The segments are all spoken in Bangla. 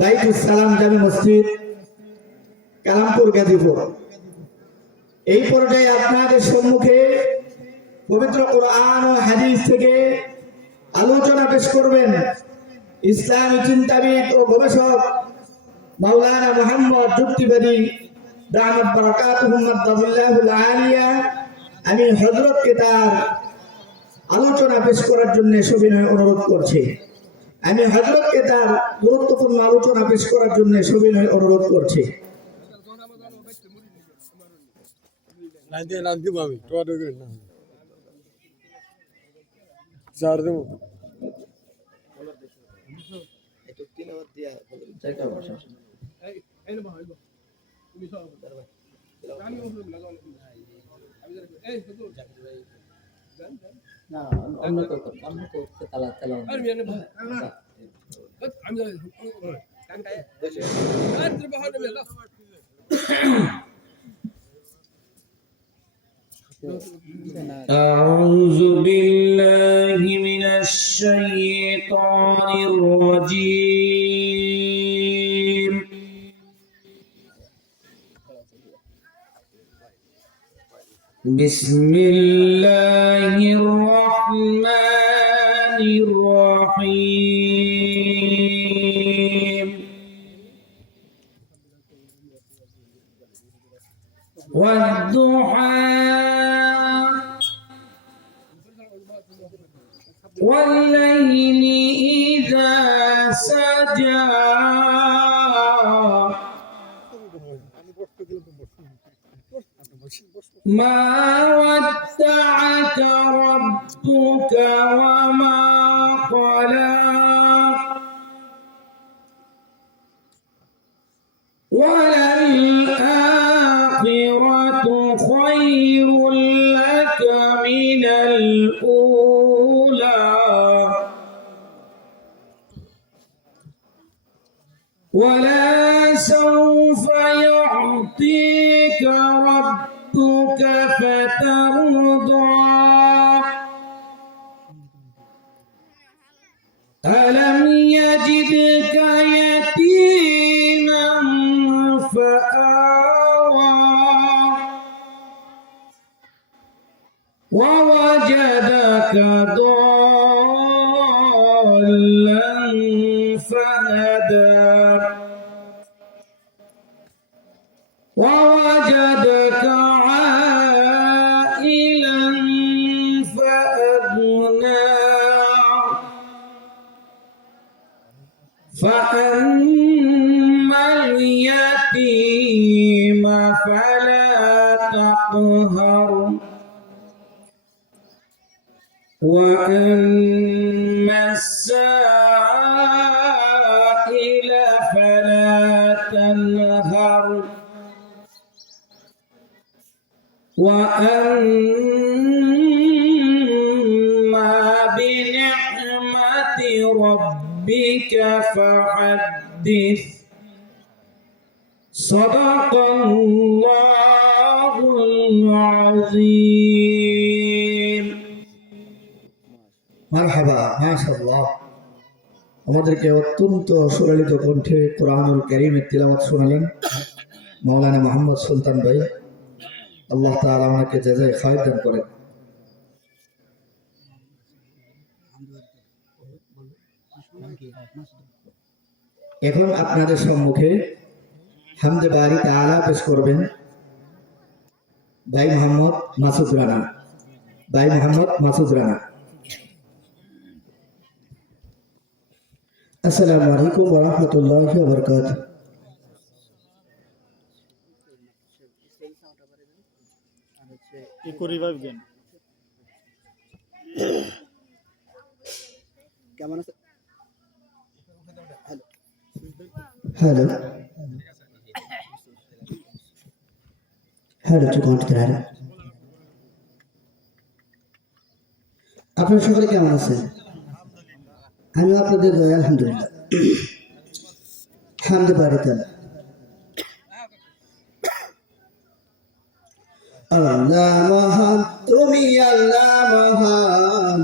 বাইতুস সালাম জামে মসজিদ, কালামপুর, গাজীপুর। এই পর্যায়ে আপনাদের সম্মুখে পবিত্র কোরআন ও হাদিস থেকে আলোচনা পেশ করবেন ইসলামী চিন্তাবিদ ও গবেষক মাওলানা মুহাম্মদ যুক্তিবাদী দামাত বারাকাতুহু মাদ্দাহুল আলিয়া। আমি হযরতকে তার আলোচনা পেশ করার জন্য সবিনয় অনুরোধ করছি। আমি হযরতকে তার গুরুত্বপূর্ণ আলোচনা পেশ করার জন্য সবিনয় অনুরোধ করছি। أعوذ بالله من الشيطان الرجيم. بسم الله الرحمن الرحيم. والضحى والليل إذا سجى ما ودعك ربك وما قلى وللآخرة خير لك من الأولى ولا سوف يعطيك ربك فترضى ألم يجدك يتيما فآوى ووجدك ضالا فهدى ووجدك عائلا فأغنى فأما اليتيم فلا تقهر وأما السائل فلا تنهر وأما بنعمة ربك فحدث صدق الله العظيم. মারহাবা, মাশাআল্লাহ। আমাদেরকে অত্যন্ত সুললিত কণ্ঠে কোরআনুল কারীমের তিলাওয়াত শোনালেন মাওলানা মুহাম্মদ সুলতান ভাই। আল্লাহ তাআলা ওনাকে জাযায়ে খায়র দান করেন। এখন আপনাদের সম্মুখে হামদে বারি তাআলা পেশ করবেন ভাই মোহাম্মদ মাসুদ রানা। ভাই মোহাম্মদ মাসুদ রানা। আসসালামু আলাইকুম ওয়া রাহমাতুল্লাহি ওয়া বারাকাতুহু। কেমন আছে? হ্যালো হ্যালো, একটু কণ্ঠে হ্যালো। আপনারা সকলে কেমন আছেন? আমিও আপনাদের দয়া আলহামদুলিল্লাহ। হামদে বারি তাআলা। আল্লাহ মহান, তুমি আল্লাহ মহান,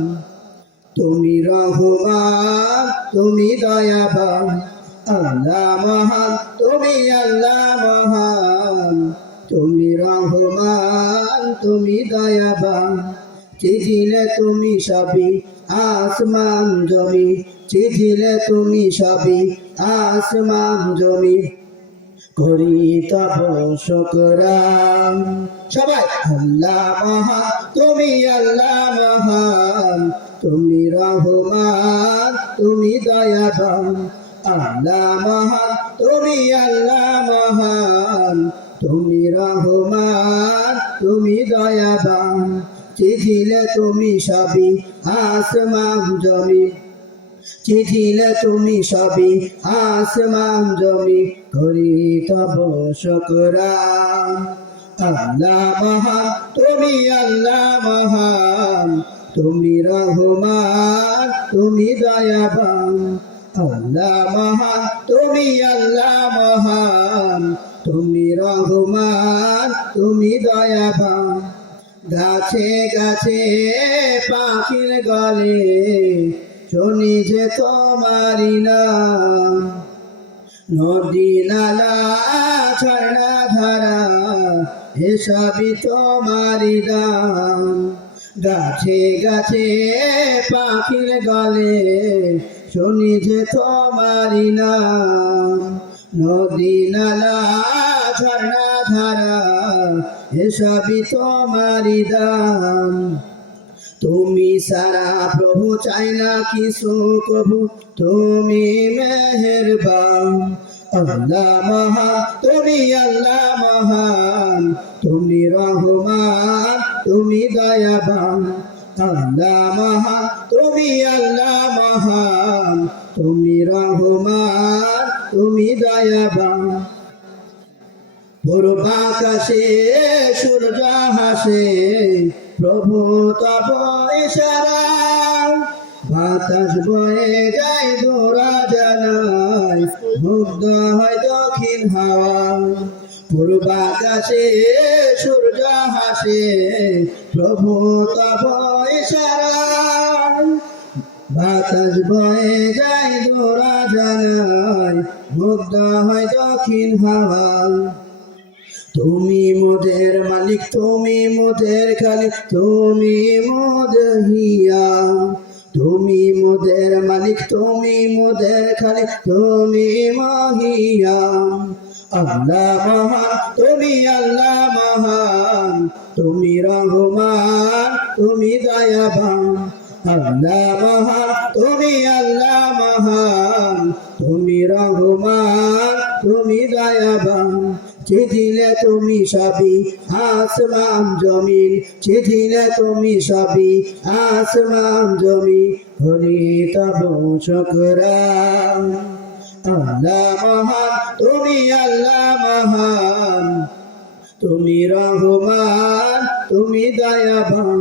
তুমি রহমান, তুমি দয়াবান। আল্লাহ মহান, তুমি আল্লাহ মহান, তুমি রহমান, তুমি দয়াবান। চিঠিলে তুমি সবই আসমান জমি, চিঠিলে তুমি সবই আসমান জমি, করি তব শুকরান। সবাই আল্লাহ মহান, তুমি আল্লাহ মহান, তুমি রহমান, তুমি দয়াবান। আল্লাহ মহান, তুমি আল্লাহ মহান, তুমি রহমান, তুমি দয়াবান। চিঠিলে তুমি সবই আসমান জমি, চিঠিলে তুমি সবই আসমান জমি, করি তব শুকরান। আল্লাহ মহান, তুমি আল্লাহ মহান, তুমি রহমান, তুমি দয়াবান। আল্লাহ মহান, তুমি আল্লাহ মহান, তুমি রহমান, তুমি দয়াবান। গাছে গাছে পাখির গলে শুনি যে তোমারি নাম, নদী নালা ঝর্ণা ধারা এসবই তোমারি দাম। গাছে গাছে পাখির গলে শুনি যে তোমারি নাম, নদী নালা ঝর্ণা ধারা এসবই তোমারি দাম। তুমি সারা প্রভু চাই না কিছু কবু, তুমি মেহেরবান। আল্লাহ মহান, তুমি আল্লাহ মহান, তুমি রহমান, তুমি দয়াবান। আল্লাহ মহান, তুমি আল্লাহ মহান, তুমি রহমান, তুমি দয়াবান। পূর্বাকাশে সূর্য হাসে প্রভু তব ইশারা, বাতাস বয়ে যায় দোরা জানায়, মুগ্ধ হয় দক্ষিণ হাওয়া। পূর্বাকাশে সূর্য হাসে প্রভু তব ইশারা, বাতাস বয়ে যায় দোরা জানায়, মুগ্ধ হয় দক্ষিণ হাওয়া। তুমি মোদের মালিক, তুমি মোদের খালিক, তুমি মোদহিয়া। তুমি মোদের মালিক, তুমি মোদের খালিক, তুমি মহিয়া। আল্লাহ মহান, তুমি আল্লাহ মহান, তুমি রহমান, তুমি দয়াবান। আল্লাহ মহান, তুমি আল্লাহ মহান, তুমি রহমান, তুমি দয়াবান। চিঠিলে তুমি সবই আসমান জমিন, চিঠিলে তুমি সবই আসমান জমি, করি তব শুকরান। আল্লাহ মহান, তুমি আল্লাহ মহান, তুমি রহমান, তুমি দয়াবান।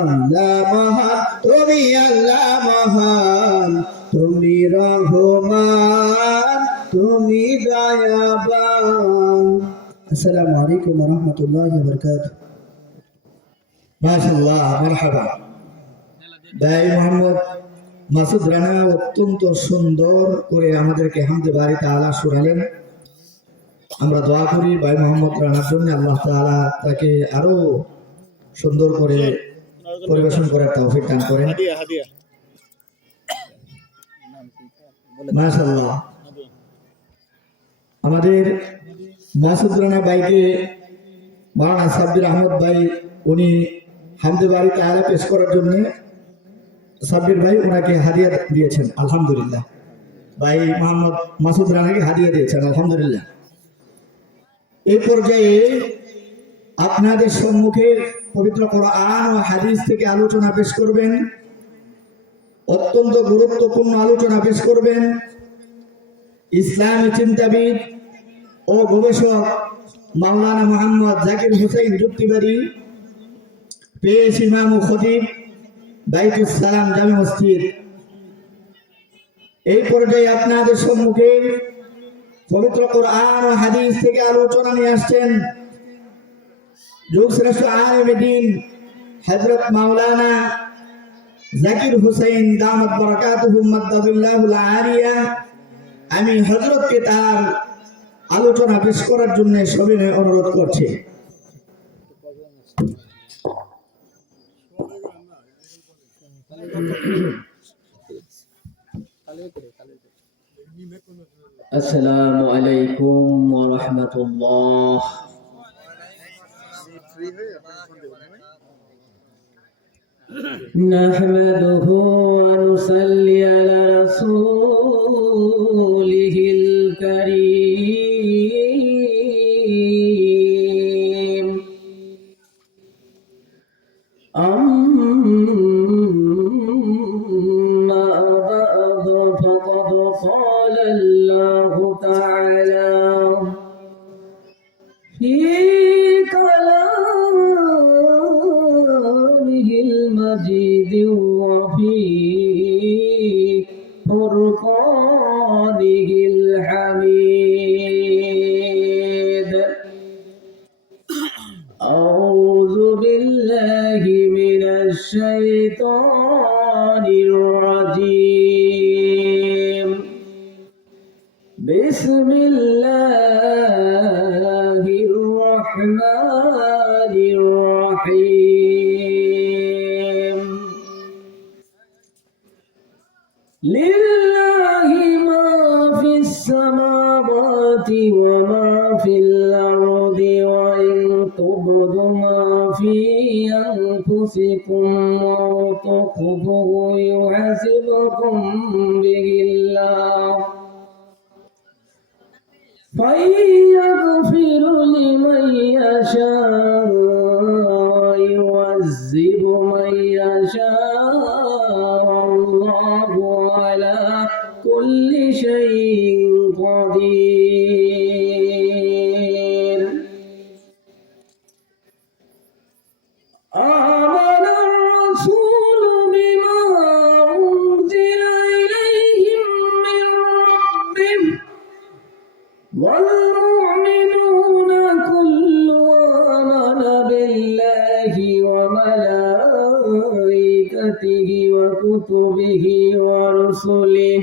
আল্লাহ মহান, তুমি আল্লাহ মহান, তুমি রহমান, তুমি দয়াবান। আসসালামু আলাইকুম ওয়া রাহমাতুল্লাহি ওয়া বারাকাতুহু। মাশাআল্লাহ, মারহাবা। ভাই মোহাম্মদ মাসুদ রানা অত্যন্ত সুন্দর করে আমাদেরকে হামদে বারি তাআলা শোনালেন। আমরা দোয়া করি ভাই মোহাম্মদ রানার জন্য আল্লাহ তাআলা তাকে আরো সুন্দর করে পরিবেশন করার তৌফিক দান করেন। মাশাআল্লাহ। আমাদের মাসুদ রানা ভাইকে মাওলানা সাব্বির আহমদ ভাই উনি হামদে বারি তাআলা পেশ করার জন্য সাব্বির ভাই ওনাকে হাদিয়া দিয়েছেন। আলহামদুলিল্লাহ, ভাই মোহাম্মদ মাসুদ রানাকে হাদিয়া দিয়েছেন। আলহামদুলিল্লাহ। এই পর্যায়ে আপনাদের সম্মুখে পবিত্র কোরআন ও হাদিস থেকে আলোচনা পেশ করবেন, অত্যন্ত গুরুত্বপূর্ণ আলোচনা পেশ করবেন ইসলামী চিন্তাবিদ ও গবেষক মাওলানা মোহাম্মদ জাকির হুসাইন যুক্তিবাদী, পেশ ইমাম ও খতিব বাইতুস সালাম জামে মসজিদ। এই পর্যায়ে আপনাদের সম্মুখে পবিত্র কোরআন ও হাদিস থেকে আলোচনা নিয়ে আসছেন যুগশ্রেষ্ঠ আলেম দ্বীন হযরত মাওলানা জাকির হুসাইন দামাত বারাকাতুহু মাদ্দাদুল্লাহুল আলিয়া আমি হযরতকে তার আলোচনা পেশ করার জন্য সবিনয় অনুরোধ করছি। আসসালামু আলাইকুম ওয়া রাহমাতুল্লাহ। নাহমাদুহু ওয়া নুসাল্লি আলা রাসূলিহিল কারীম। أما بعد فقد قال الله تعالى في كلامه المجيد وفي فرقانه الحميد. أعوذ بالله من الشيطان الرجيم. بسم الله الرحمن الرحيم. لله ما في السماوات وما في الأرض وإن تبدوا ما في أنفسكم أو تخفوه يحاسبكم به الله فيغفر لمن يشاء ويعذب من يشاء والله على كل شيء قدير. آمن الرسول بما أنزل إليه من ربه والمؤمنون كل آمن بالله وملائكته وكتبه ورسله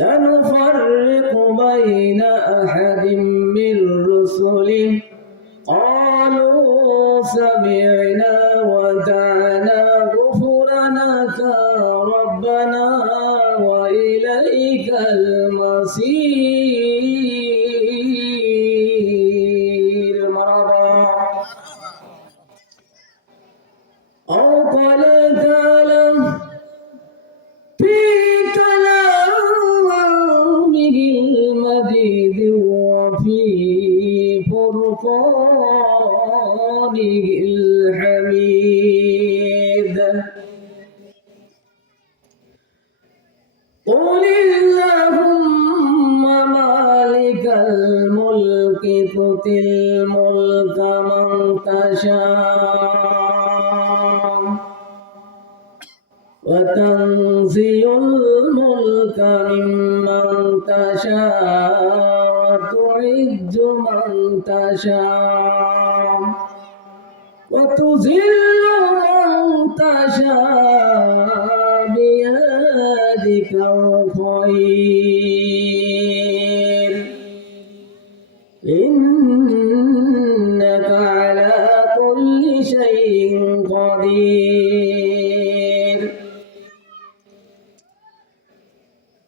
لا نفرق بين أحد من رسله قالوا سمعنا وأطعنا غفرانك ربنا وإليك المصير. مرحبا. أو قال تعالى في كلامه المجيد وفي فرقانه الحميد. قل اللهم مالك الملك تؤتي الملك من تشاء وتنزع الملك ممن تشاء وتعز من تشاء وتذل من تشاء بيدك الخير إنك على كل شيء قدير.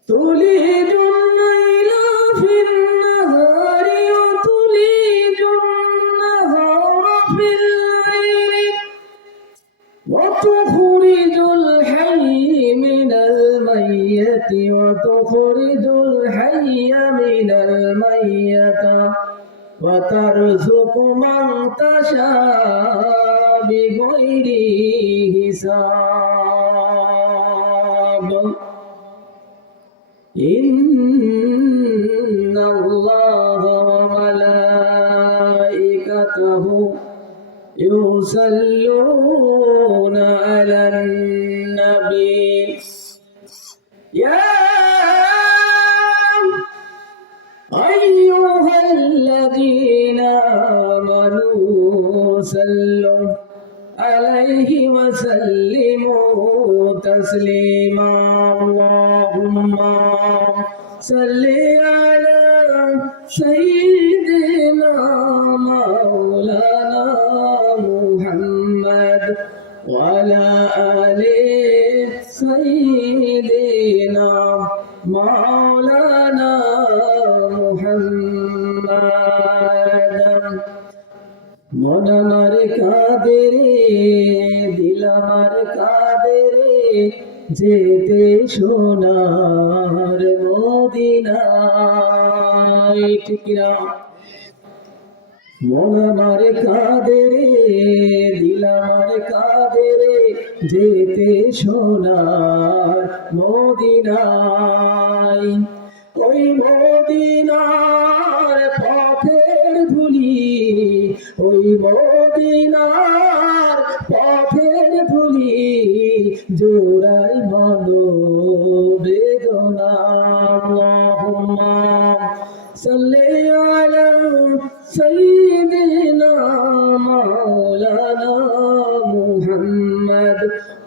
تولج الليل في النهار وتولج النهار في الليل وتخرج الحي من الميت وتخرج الحي من الميت وترزق من تشاء بغير حساب. إن الله وملائكته يصلون على النبي يا أيها الذين آمنوا صلوا عليه وسلموا تسليما. اللهم على سيدنا مولانا محمد وعلى آل سيدنا مولانا محمد মন আমার কাঁদে রে দিল আমার কাঁদে রে যেতে সোনার মদিনায় ঠিক না মন আমার কাঁদে রে দিল আমার কাঁদে রে যেতে সোনার মদিনায় ওই মদিনার পথের ধুলি ওই মদিনার পথের ধুলি জোড়াই মন বেদনা আল্লাহুম্মা সাল্লি আলা সাইয়্যিদিনা মাওলানা মুহাম্মদ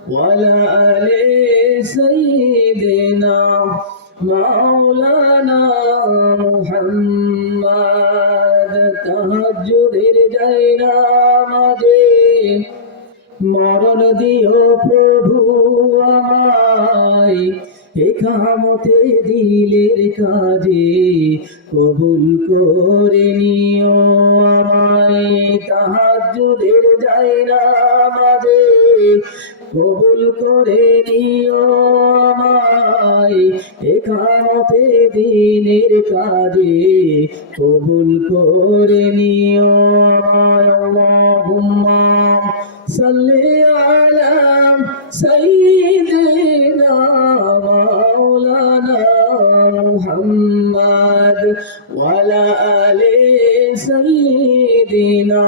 ওয়া আলা আলি সাইয়্যিদিনা মাওলানা মুহাম্মদ তাহাজ্জুদের জায়নামাজে মরণ দিও প্রভু আমায় একামতে দিলের কাজে কবুল করে নিও আমায় তাহাজ্জুদের জায়নামাজে কবুল করে নিও আমায় একামতে দিনের কাজে কবুল করে নিও আমায় আল্লাহুম্মা সাল্লি আলা সাইয়্যিদিনা মাওলানা মুহাম্মদ ওয়া আলা আলি সাইয়্যিদিনা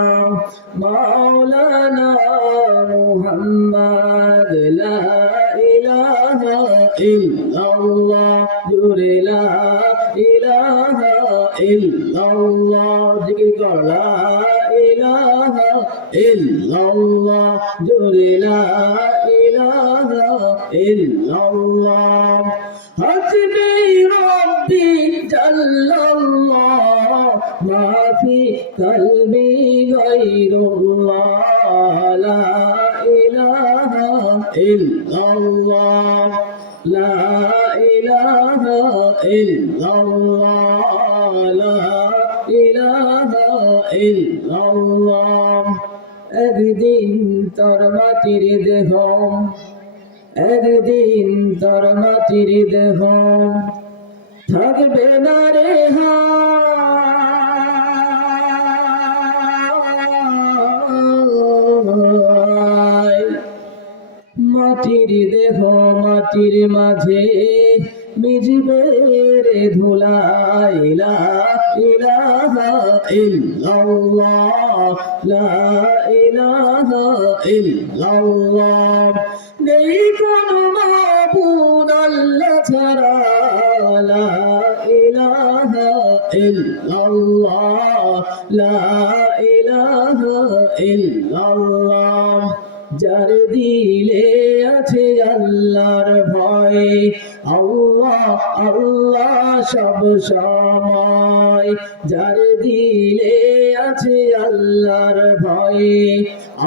মাওলানা মুহাম্মদ লা ইলাহা ইল্লাল্লাহ জুরে লা ইলাহা ইল্লাল্লাহ জিকির কর লা ইলাহা ইল্লাল্লাহ জুরে লা ইলাহা ইল্লাল্লাহ হাসবি রব্বি জাল্লাল্লাহ মা ফি কলবি গায়রুল্লাহ লা ইলাহা ইল্লাল্লাহ লা ইলাহা ইল্লাল্লাহ লা ইলাহা ইল্লাল্লাহ একদিন তোর মাটির দেহ একদিন তোর মাটির দেহ থাকবে না রে হায় মাটির দেহ মাটির মাঝে মিজবে রে ধুলাই লা ইলাহা ইল্লাল্লাহ লা ইলাহা ইল্লাল্লাহ নেই কোনো মাবুদ আল্লাহ ছাড়া লা ইলাহা ইল্লাল্লাহ লা ইলাহা ইল্লাল্লাহ যার দিলে আছে আল্লাহর ভয় আল্লাহ আল্লাহ সব সময় যার দিলে আছে আল্লাহর ভয়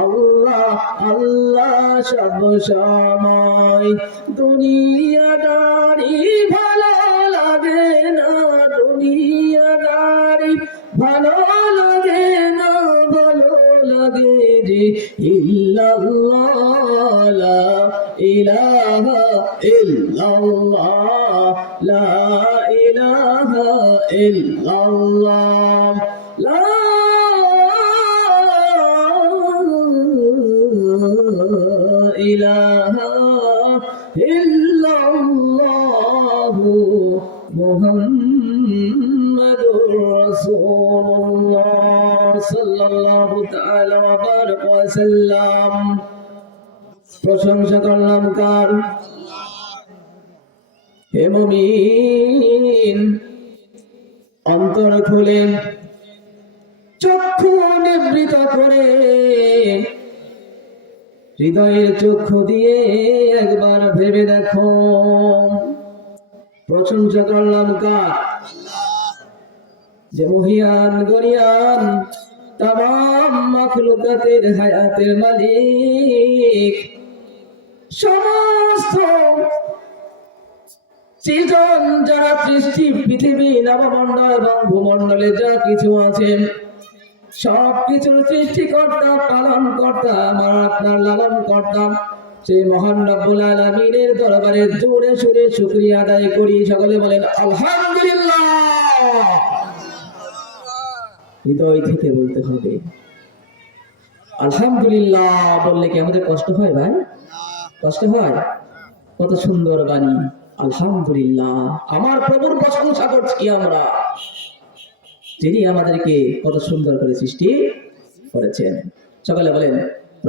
আল্লাহ আল্লাহ সব সময় দুনিয়াদারি ভালো লাগে না দুনিয়াদারি ভালো লাগে না ভালো লাগে যে ইল্লাল্লাহ লা ইলাহা ইল্লাল্লাহ লা ইলাহা ইল্লাল্লাহ লা ইলাহা ইল্লাল্লাহ মুহাম্মাদুর রাসূলুল্লাহ সাল্লাল্লাহু তাআলা ওয়া বারাকা ওয়া সাল্লাম প্রশংসা করলাম কার হে মুমিন অন্তর খুলে চক্ষু নিবৃত করে হৃদয়ের চক্ষু দিয়ে একবার ভেবে দেখো প্রশংসা করলাম কার যে মহিয়ান গনিয়ান তামাম মাখলুকাতের হায়াতের মালিক, সমস্ত সৃজন যারা সৃষ্টি পৃথিবী নবমণ্ডল এবং ভূমণ্ডলে যা কিছু আছেন সবকিছুর সৃষ্টিকর্তা পালন কর্তা আমার আপনার লালন কর্তা সেই মহান রব্বুল আলামিনের দরবারে জোরে সুরে শুকরিয়া আদায় করি। সকলে বলেন আলহামদুলিল্লাহ। হৃদয় থেকে বলতে হবে আলহামদুলিল্লাহ। বললে কি আমাদের কষ্ট হয় ভাই? কষ্ট হয়? কত সুন্দর বাণী আলহামদুলিল্লাহ। আমার প্রভুর প্রশংসা করছি আমরা, যিনি আমাদেরকে কত সুন্দর করে সৃষ্টি করেছেন। সকলে বলেন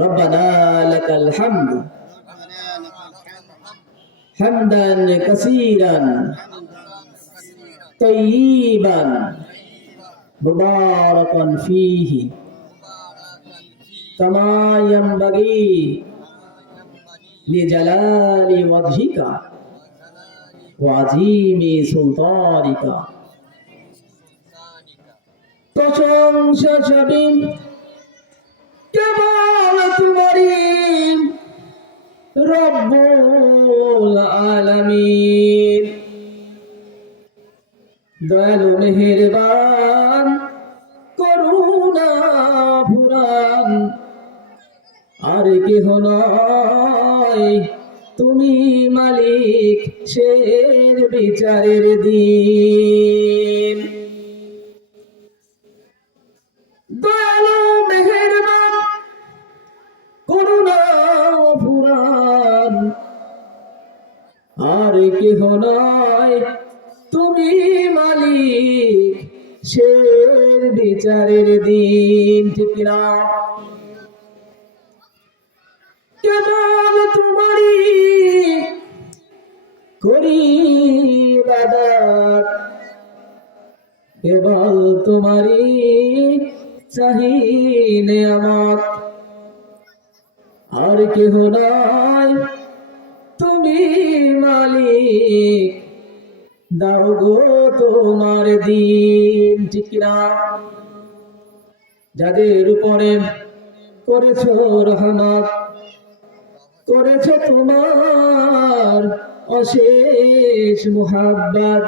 রব্বানা লাকাল হামদ হামদান কাসীরান তাইয়িবান মুবারাকান ফীহি কামা ইয়ানবাগী লিজালালি ওয়াজহিকা ওয়া আযীমি সুলতানিকা। প্রশংসা সবই কেবল তোমারই রব্বুল আলামিন। দয়ালু মেহেরবান করুণা ভুরান আর কেহ নয়, তুমি মালিক শের বিচারের দিন। দয়ালু মেহেরবান করুণা ভুরান আর কেহ নয়, তুমি মালিক শের বিচারের দিন। ঠিক কিনা? কেবল তোমারই করি ইবাদত, কেবল তোমারই চাহি নেয়ামত আর কেহ নয়, তুমি মালিক দাও গো তোমার দিন। ঠিক কিনা? যাদের উপরে করেছো রহমত, করেছো তোমার অশেষ মুহাব্বত,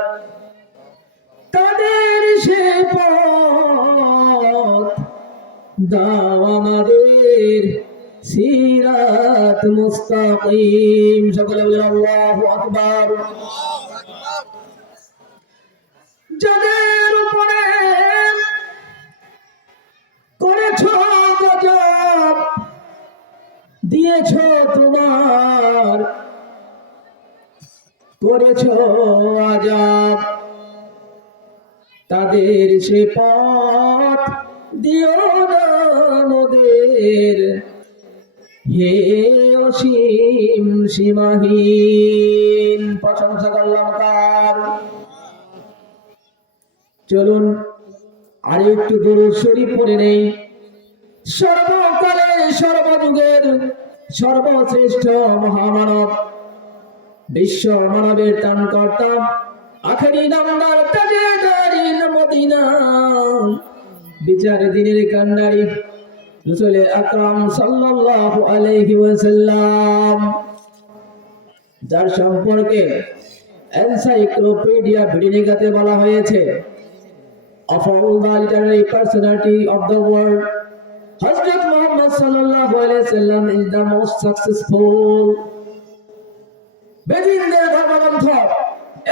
তাদের সে পথ দাও আমাদের সিরাত মুস্তাকিম। সকলে বলেন আল্লাহু আকবার। যাদের উপরে করেছো গজব, দিয়েছো তোমার করেছো আযাব, তাদের সে পথ দিও না মোদের, হে অসীম সীমাহীন। প্রশংসা করলাম কার? চলুন আর একটু দুরূদ শরীফ পড়ে নেই। সর্বকালে সর্বযুগের সর্বশ্রেষ্ঠ মহামানব, বিশ্ব মানবের ত্রাণকর্তা, আখেরি নামদার তাজেদারিন মদিনা, বিচার দিনের কান্ডারি রাসূল আকরাম সাল্লাল্লাহু আলাইহি ওয়াসাল্লাম, যার সম্পর্কে এনসাইক্লোপিডিয়া ব্রিটানিকাতে বলা হয়েছে of all the literary personality of the world, Hazrat Muhammad sallallahu alaihi wasallam is the most successful. বেদিনদের ধর্মগ্রন্থ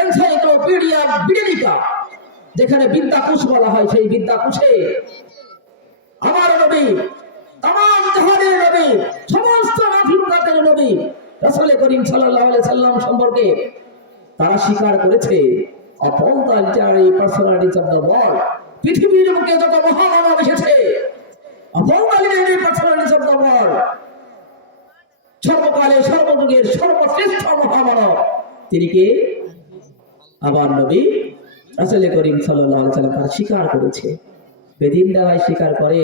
এনসাইক্লোপিডিয়া ব্রিটানিকা, যেখানে বিদ্যাকুশ বলা হয়, সেই বিদ্যাকুশে আমার নবী, তামাম জাহানের নবী, সমস্ত মাখলুকাতের নবী রাসূল করিম সাল্লাল্লাহু আলাইহি সাল্লাম সম্পর্কে তারা স্বীকার করেছে of all the literary personalities of the world, পৃথিবীর বুকে যত মহামানব এসেছে, of all the literary personalities of the world, সর্বকালে সর্বযুগের সর্বশ্রেষ্ঠ মহামানব তিনি কে? আমার নবী রাসূল করিম সাল্লাল্লাহু আলাইহি সাল্লাম তারা স্বীকার করেছে। বেদিন দেওয়ায় স্বীকার করে,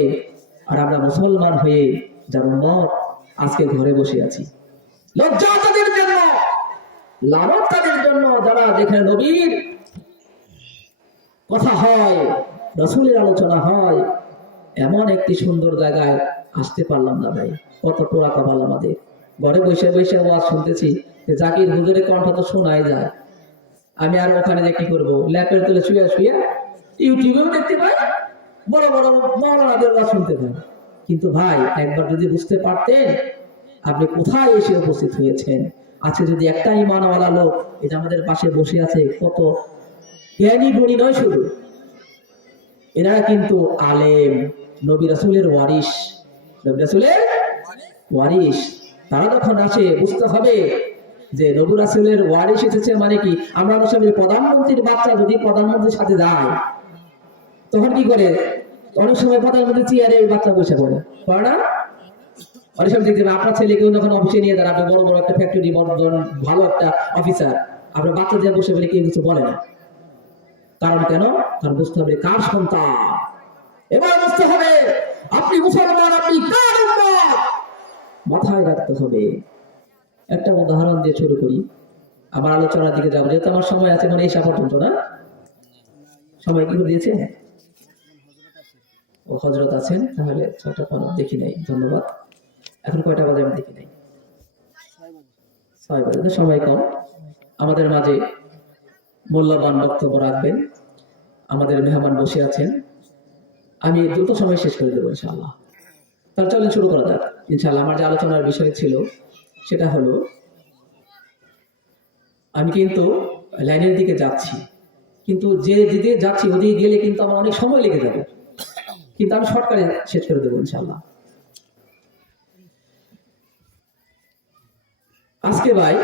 আর আমরা মুসলমান হয়ে যার উম্মত আজকে ঘরে বসে আছি। লজ্জা তাদের জন্য, লানত তাদের জন্য, যারা যেখানে নবীর কথা হয় রাসূলের আলোচনা হয়, এমন একটি সুন্দর জায়গায় আসতে পারলাম না ভাই। কত পোড়া কপাল আমাদের। ঘরে বসে বসে ওয়াজ শুনতেছি, যে জাকির হুজুরের কণ্ঠ তো শোনাই যায়। আমি আর ওখানে যে কি করবো, ল্যাপের তলে শুয়ে শুয়ে ইউটিউবেও দেখতে পাই, বড় বড় মাওলানাদের ওয়াজ শুনতে পাই। কিন্তু ভাই একবার যদি বুঝতে পারতেন আপনি কোথায় এসে উপস্থিত হয়েছেন। আজকে যদি একটা ঈমানওয়ালা লোক, এটা আমাদের পাশে বসে আছে, কত জ্ঞানী গুণী নয় শুধু, এরা কিন্তু আলেম, নবী রাসূলের ওয়ারিস, নবী রাসূলের ওয়ারিস। তারা যখন আসে বুঝতে হবে যে নবী রাসূলের ওয়ারিস এসেছে মানে কি। আমরা অনেক সময় প্রধানমন্ত্রীর বাচ্চা যদি প্রধানমন্ত্রীর সাথে যায় তখন কি করে, অনেক সময় প্রধানমন্ত্রী চেয়ারে বাচ্চা বসে পড়ে না। অনেক সময় দেখতে আপনার ছেলেকেও যখন অফিসে নিয়ে যান, আপনি বড় বড় একটা ফ্যাক্টরি, ভালো একটা অফিসার, আপনার বাচ্চা দিয়ে বসে বলে কেউ কিছু বলে না। কারণ কেন? কারণ বুঝতে হবে কার সন্তান। এবার বুঝতে হবে আপনি মুসলমান, আপনি কার উম্মত, মাথায় রাখতে হবে। একটা উদাহরণ দিয়ে শুরু করি, আমার আলোচনার দিকে যাবো, যেহেতু আমার সময় আছে মানে এই পর্যন্ত না। সময় কি করে দিয়েছে? ও হযরত আছেন, তাহলে 6টা দেখি নাই, ধন্যবাদ। এখন কয়টা বাজে আমি দেখি নাই, 6 বাজে, সময় কম। আমাদের মাঝে মূল্যবান বক্তব্য রাখবেন আমাদের মেহমান বসে আছেন। আমি দ্রুত সময় শেষ করে দেবো ইনশাআল্লাহ। তাহলে চলেন শুরু করা যাক ইনশাআল্লাহ। আমার যে আলোচনার বিষয় ছিল সেটা হলো, আমি কিন্তু লাইনের দিকে যাচ্ছি, কিন্তু যে দিকে যাচ্ছি ওদিকে গেলে কিন্তু আমার অনেক সময় লেগে যাবে, কিন্তু আমি শর্টকাটে শেষ করে দেবো ইনশাআল্লাহ। আজকে ভাই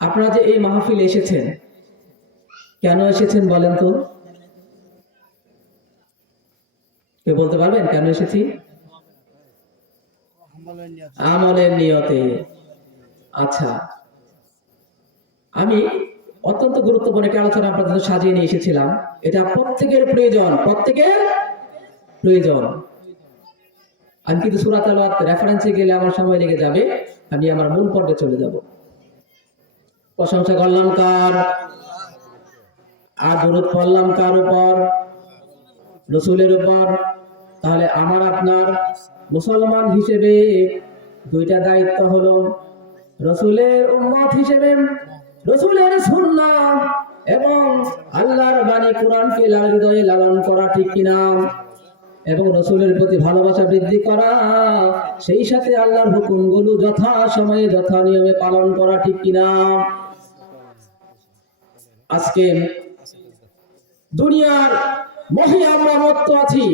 আপনারা যে এই মাহফিলে এসেছেন, কেন এসেছেন বলেন তো? কে বলতে পারবেন কেন এসেছি? আমলের নিয়তে। আচ্ছা, আমি অত্যন্ত গুরুত্বপূর্ণ একটা আলোচনা আপনাদের জন্য সাজিয়ে নিয়ে এসেছিলাম। এটা প্রত্যেকের প্রয়োজন, প্রত্যেকের প্রয়োজন। আমি কিন্তু সূরা তেলাওয়াত রেফারেন্সে গেলে আমার সময় লেগে যাবে, আমি আমার মূল পর্বে চলে যাব। প্রশংসা করলাম কার? আর দরুদ পড়লাম কার উপর? রাসূলের উপর। তাহলে আমার আপনার মুসলমান হিসেবে দুইটা দায়িত্ব হলো, রাসূলের উম্মত হিসেবে রাসূলের সুন্নাহ এবং আল্লাহর বাণী কোরআনকে হৃদয়ে লালন করা, ঠিক কিনা? এবং রাসূলের প্রতি ভালোবাসা বৃদ্ধি করা, সেই সাথে আল্লাহর হুকুমগুলো যথা সময়ে যথা নিয়মে পালন করা, ঠিক কিনা? আজকে দুনিয়ার মহে আমরা মত্ত আছি।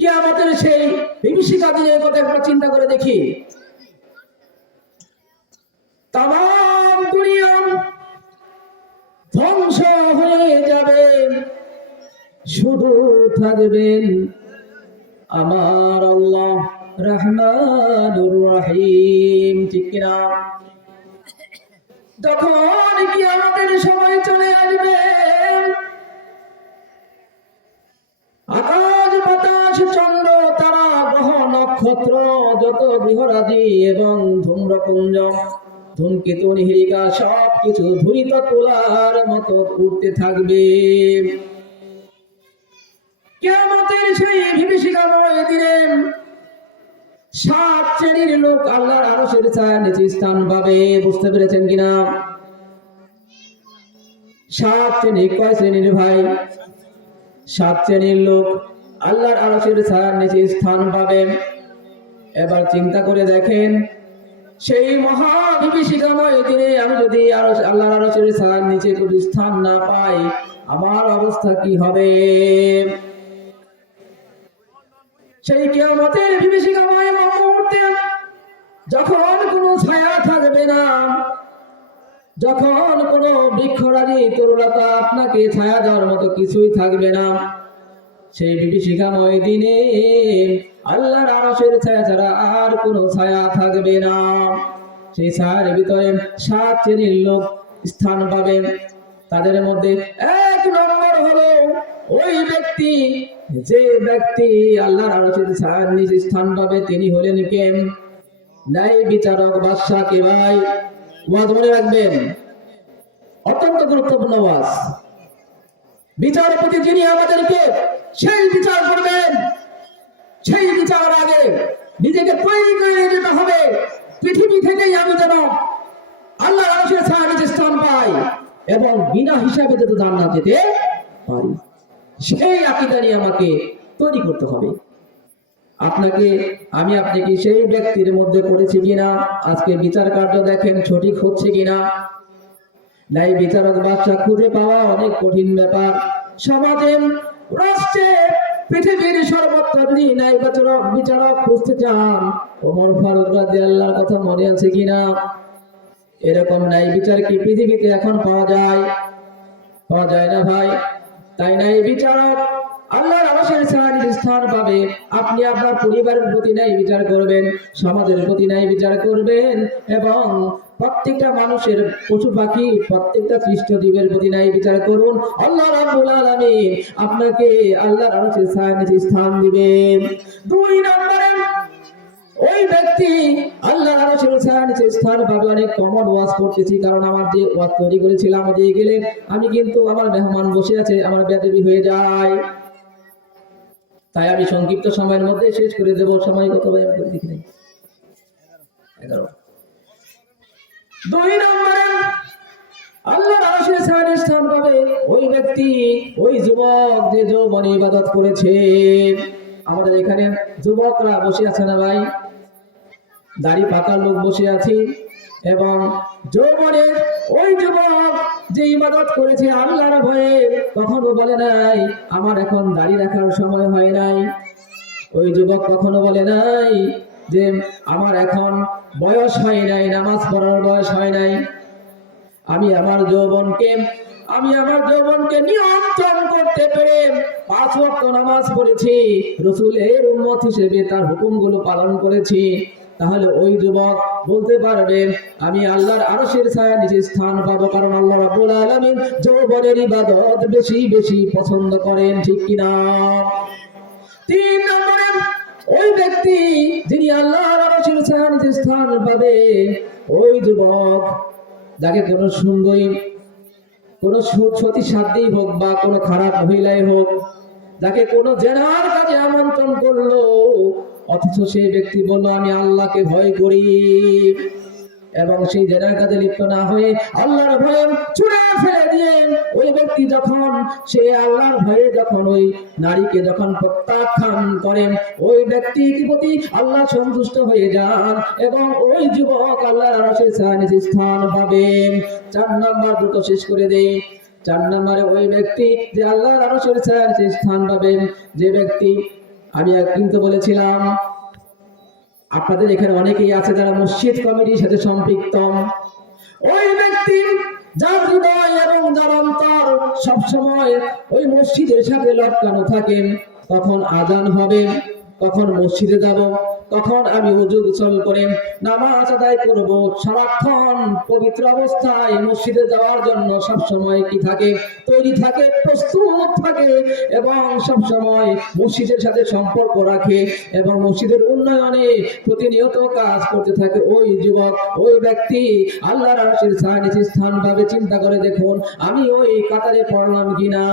কিয়ামতের সেই বিভীষিকা দিনের কথা একবার চিন্তা করে দেখি। তামাম দুনিয়া ধ্বংস হয়ে যাবে, শুধু থাকবেন আমার আল্লাহ রহমানুর রহিম, ঠিক কিনা? যখন কিয়ামতের সময় চলে আসবে, আকাশ বাতাস চন্দ্র তারা গ্রহ নক্ষত্র যত গৃহরাজি এবং ধূম্রপুঞ্জ ধূমকেতু নিহিরিকা সবকিছু ধুলিত তোলার মতো উঠতে থাকবে। কিয়ামতের সেই বিভীষিকাময় দিনে 7 শ্রেণীর লোক আল্লাহর আরশের ছায়ার নিচে স্থান পাবে। বুঝতে পেরেছেন কিনা? 7 শ্রেণী। কয় শ্রেণীর ভাই? 7 শ্রেণীর লোক আল্লাহর আরশের ছায়ার নিচে স্থান পাবে। এবার চিন্তা করে দেখেন, সেই মহা বিভীষিকাময় দিনে আমি যদি আল্লাহর আরশের ছায়ার নিচে কোনো স্থান না পাই, আমার অবস্থা কি হবে? সেই কিয়ামতের বিভীষিকাময় মুহূর্তে যখন কোনো ছায়া থাকবে না, যখন কোনো বৃক্ষরাজি তরুলতা আপনাকে ছায়া দেওয়ার মতো কিছুই থাকবে না, সেই বিভীষিকাময় দিনে আল্লাহর আরশের ছায়া ছাড়া আর কোনো ছায়া থাকবে না। সেই ছায়ার ভিতরে 7 শ্রেণীর লোক স্থান পাবে। তাদের মধ্যে 1 নম্বর হলো ওই ব্যক্তি, যে ব্যক্তি আল্লাহর আরশের ছায়ার নিচে স্থান পাবে, তিনি হলেন কে? ন্যায় বিচারক বাদশা। কে ভাই? ওয়াজ মনে রাখবেন, অত্যন্ত গুরুত্বপূর্ণ ওয়াজ। বিচারপতি যিনি আমাদেরকে সেই বিচার করবেন, সেই বিচারের আগে নিজেকে তৈরি করে যেতে হবে। পৃথিবী থেকেই আমি যেন আল্লাহর আরশের ছায়ার নিচে স্থান পাই এবং বিনা হিসাবে যেতে জান্নাত যেতে পারি, সেই আকীদা নিয়ে আমাকে তৈরি করতে হবে। আপনি কি সেই ব্যক্তির মধ্যে পড়েছি কিনা? আজকে বিচার কার্য দেখেন সঠিক হচ্ছে কিনা। ন্যায় বিচারক বাদশা খুঁজে পাওয়া অনেক কঠিন ব্যাপার। সমাজে, রাষ্ট্রে, পৃথিবীর সর্বত্র যদি ন্যায় বিচারক খুঁজতে চান, ওমর ফারুক রাদিয়াল্লাহর কথা মনে আছে কিনা? এরকম ন্যায় বিচার কি পৃথিবীতে এখন পাওয়া যায়? পাওয়া যায় না ভাই। তাই ন্যায় বিচারক আল্লাহর আরশের ছায়ার স্থান পাবে। আপনি আপনার পরিবারের প্রতি ন্যায় বিচার করবেন, সমাজের প্রতি ন্যায় বিচার করবেন এবং প্রত্যেকটা মানুষের, পশু পাখি, প্রত্যেকটা সৃষ্ট জীবের প্রতি ন্যায় বিচার করুন। আল্লাহ রাব্বুল আলামিন আপনাকে আল্লাহর আরশের ছায়ার নিচে স্থান দিবেন। 2 নম্বরে ওই ব্যক্তি আল্লাহর আরশের ছায়ার নিচে স্থান পাবে। অনেক কমন ওয়াজ করতেছি, কারণ আমার যে ওয়াজ তৈরি করেছিলাম দিয়ে গেলে আমি কিন্তু আমার মেহমান বসে আছে, আমার বেয়াদবি হয়ে যায়। তাই আমি সংক্ষিপ্ত সময়ের মধ্যে শেষ করে দেব। সময় কত ভাই আমি দেখি নাই, 11। 2 নম্বরে আল্লাহর আরশের ছায়ার স্থান পাবে ওই ব্যক্তি, ওই যুবক যে যৌবনে ইবাদত করেছে। আমাদের এখানে যুবকরা বসে আছে না ভাই? দাড়ি পাকা লোক বসে আছি, এবং যৌবনে ওই যুবক যে ইবাদত করেছে আল্লাহর ভয়ে, কখনো বলে নাই আমার এখন দাড়ি রাখার সময় হয় নাই। ওই যুবক কখনো বলে নাই যে আমার এখন বয়স হয় নাই, নামাজ পড়ার বয়স হয় নাই। আমি আমার যৌবনকে নিয়ন্ত্রণ করতে পেরে 5 ওয়াক্ত নামাজ পড়েছি, রাসূলের উম্মত হিসেবে তার হুকুমগুলো পালন করেছি। তাহলে ওই যুবক বলতে পারবে আমি আল্লাহর আরশের ছায়ার নিচে স্থান পাবো, কারণ আল্লাহ রাব্বুল আলামিন যৌবনের ইবাদত বেশি বেশি পছন্দ করেন, ঠিক কিনা? 3 নম্বরে ওই ব্যক্তি যিনি আল্লাহর আরশের ছায়ার নিচে স্থান পাবে ওই যুবক যাকে কোনো সুন্দরী, কোনো সতী সাধ্যী হোক বা কোনো খারাপ মহিলাই হোক, যাকে কোনো জেনার কাজে আমন্ত্রণ করলো, অথচ সেই ব্যক্তি বলল আমি আল্লাহকে ভয় করি, এবং সেই জেনার কাজে লিপ্ত না হয়ে আল্লাহর ভয়ে ছুঁড়ে ফেলে দিয়ে ওই ব্যক্তি যখন সে আল্লাহর ভয়ে যখন ওই নারীকে যখন প্রত্যাখ্যান করেন, ওই ব্যক্তির প্রতি আল্লাহ সন্তুষ্ট হয়ে যান এবং ওই যুবক আল্লাহর আরশের ছায়ার নিচে স্থান পাবেন। 4 নম্বর দ্রুত শেষ করে দেই। 4 নম্বরে ওই ব্যক্তি যে আল্লাহর আরশের ছায়ার নিচে স্থান পাবেন, যে ব্যক্তি, আমি কিন্তু বলেছিলাম আপনাদের এখানে অনেকেই আছে যারা মসজিদ কমিটির সাথে সম্পৃক্ত। ওই ব্যক্তি যার হৃদয় এবং যার অন্তর সবসময় ওই মসজিদের সাথে লটকানো থাকেন, কখন আজান হবে, কখন মসজিদে যাব, কখন আমি ওযু গোসল করে নামাজ আদায় করব, সারাক্ষণ পবিত্র অবস্থায় মসজিদে যাওয়ার জন্য সবসময় কি থাকে? তৈরি থাকে, প্রস্তুত থাকে এবং সবসময় মসজিদের সাথে সম্পর্ক রাখে এবং মসজিদের উন্নয়নে প্রতিনিয়ত কাজ করতে থাকে। ওই যুবক, ওই ব্যক্তি আল্লাহর আরশের ছায়ার নিচে স্থান পাবে। চিন্তা করে দেখুন আমি ওই কাতারে পড়লাম কিনা।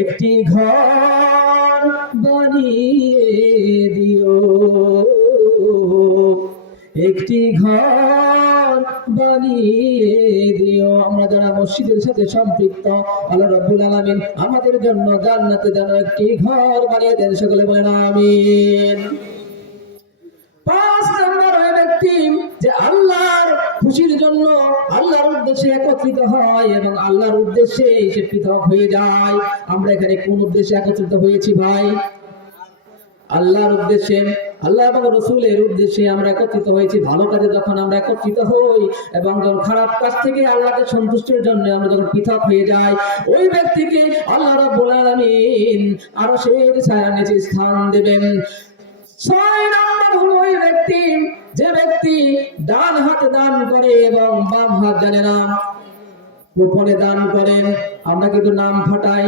একটি ঘর বানিয়ে দিও, একটি ঘর বানিয়ে দিও। আমরা যারা মসজিদের সাথে সম্পৃক্ত, আল্লাহ রাব্বুল আলামিন আমাদের জন্য জান্নাতে যেন একটি ঘর বানিয়ে দেন, সকলে বলেন আমিন। 5 নম্বর ওই ব্যক্তি যে আল্লাহর খুশির জন্য আল্লাহর উদ্দেশ্যে একত্রিত হয় এবং আল্লাহর উদ্দেশ্যে সে পৃথক হয়ে যায়। আমরা এখানে কোন উদ্দেশ্যে একত্রিত হয়েছি ভাই? আল্লাহর উদ্দেশ্যে, আল্লাহ এবং রাসূলের উদ্দেশ্যে আমরা একত্রিত হয়েছি। ভালো কাজে যখন আমরা একত্রিত হই এবং যখন খারাপ কাজ থেকে আল্লাহকে সন্তুষ্টির জন্য আমরা যখন পৃথক হয়ে যাই, ওই ব্যক্তিকে আল্লাহ রাব্বুল আলামিন আরশের ছায়ার নিচে স্থান দেবেন। 6 নম্বর হলো ওই ব্যক্তি যে ব্যক্তি ডান হাতে দান করে এবং বাম হাত জানে না। গোপনে দান করেন, আমরা কিন্তু নাম ফাটাই,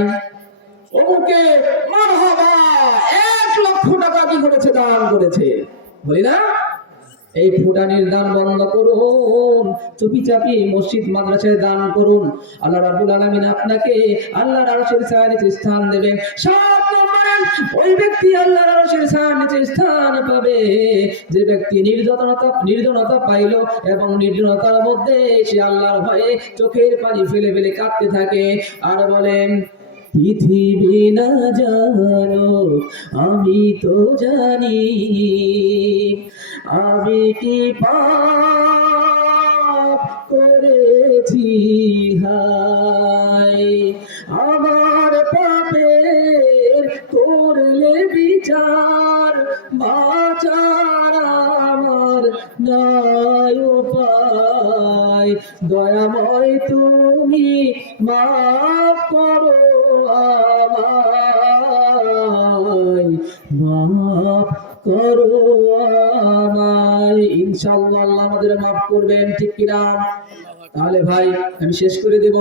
অমুকে মারহাবা 1,00,000 টাকা কি করেছে, দান করেছে, বলি না? এই ফুটানির দান বন্ধ করুন, চুপি চাপি মসজিদ মাদ্রাসায় দান করুন। আল্লাহ রাব্বুল আলামিন আপনাকে আল্লাহর আরশের ছায়ার নিচে স্থান দেবেন। 7 নম্বরে ওই ব্যক্তি আল্লাহর আরশের ছায়ার নিচে স্থান পাবে যে ব্যক্তি নির্জনতা পাইল এবং নির্জনতার মধ্যে সে আল্লাহর ভয়ে চোখের পানি ফেলে ফেলে কাঁদতে থাকে আর বলেন, পৃথিবী না জানো আমি তো জানি, আমি কি পাপ করেছি হায়, আমার পাপের করলে বিচার, বাঁচার আমার নাই উপায়, দয়াময় তুমি মাফ করো আমায়, মাফ করো আমায়। ইনশাআল্লাহ আল্লাহ আমাদের মাফ করবেন, ঠিক কিনা? তাহলে ভাই আমি শেষ করে দেব।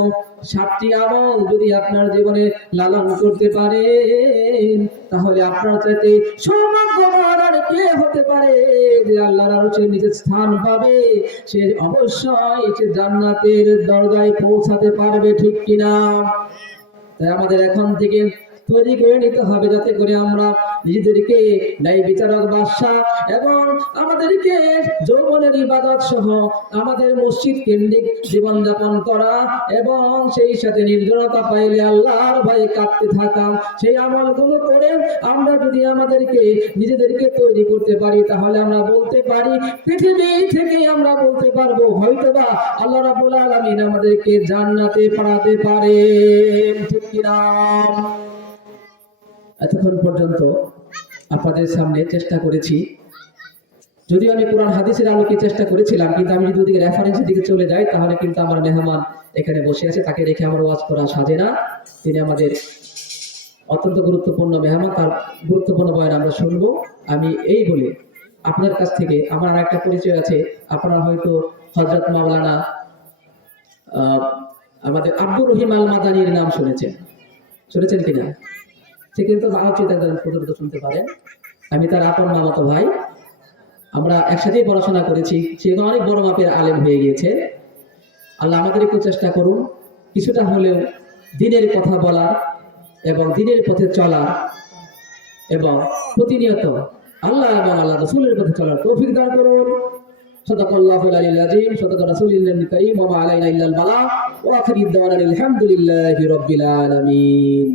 7টি আমল যদি আপনার জীবনে লালন করতে পারেন তাহলে আপনার চাইতে সৌভাগ্যবান আর কে হতে পারে যে আল্লাহর আরশের নিচে স্থান পাবে? সে অবশ্যই সে জান্নাতের দরজায় পৌঁছাতে পারবে, ঠিক কিনা? তাই আমাদের এখন থেকে তৈরি করে নিতে হবে যাতে করে আমরা নিজেদেরকে ন্যায় বিচারক বাদশা এবং আমাদেরকে যৌবনের ইবাদত সহ আমাদের মসজিদ কেন্দ্রিক জীবনযাপন করা এবং সেই সাথে নির্জনতা পাইলে আল্লাহর ভয়ে কাঁদতে থাকা, সেই আমলগুলো করে আমরা যদি আমাদেরকে নিজেদেরকে তৈরি করতে পারি তাহলে আমরা বলতে পারি, পৃথিবী থেকে আমরা বলতে পারবো হয়তোবা আল্লাহ রাব্বুল আলামিন আমাদেরকে জান্নাতে পাঠাতে পারে, ঠিক কিনা? এতক্ষণ পর্যন্ত আপনাদের সামনে চেষ্টা করেছি, যদিও আমি কোরআন হাদিসের আলোকে চেষ্টা করেছিলাম, কিন্তু আমি যদি রেফারেন্সের দিকে চলে যাই তাহলে কিন্তু আমার মেহমান এখানে বসে আছে, তাকে রেখে আমার ওয়াজ করা সাজে না। তিনি আমাদের অত্যন্ত গুরুত্বপূর্ণ মেহমান, তার গুরুত্বপূর্ণ বয়ান আমরা শুনবো। আমি এই বলে আপনার কাছ থেকে আমার আর একটা পরিচয় আছে, আপনারা হয়তো হযরত মাওলানা আমাদের আব্দুর রহিম আল মাদানির নাম শুনেছেন কিনা? সে কিন্তু আলোচিত একজন পর্যন্ত শুনতে পারেন। আমি তার আপন মামাতো ভাই, আমরা একসাথেই পড়াশোনা করেছি। সে অনেক বড় মাপের আলেম হয়ে গিয়েছে। আল্লাহ আমাদের একটু চেষ্টা করুন কিছুটা হলেও দ্বীনের কথা বলার এবং দ্বীনের পথে চলার এবং প্রতিনিয়ত আল্লাহ এবং আল্লাহ রাসূলের পথে চলার তৌফিক দান করুন। সাদাকাল্লাহুল আলিয়্যুল আযীম, সাদাকা রাসূলুল কারীম, ওয়া মা আলাইনা ইল্লাল বালাগ, ওয়া আখিরু দাওয়ানা আলহামদুলিল্লাহি রাব্বিল আলামিন।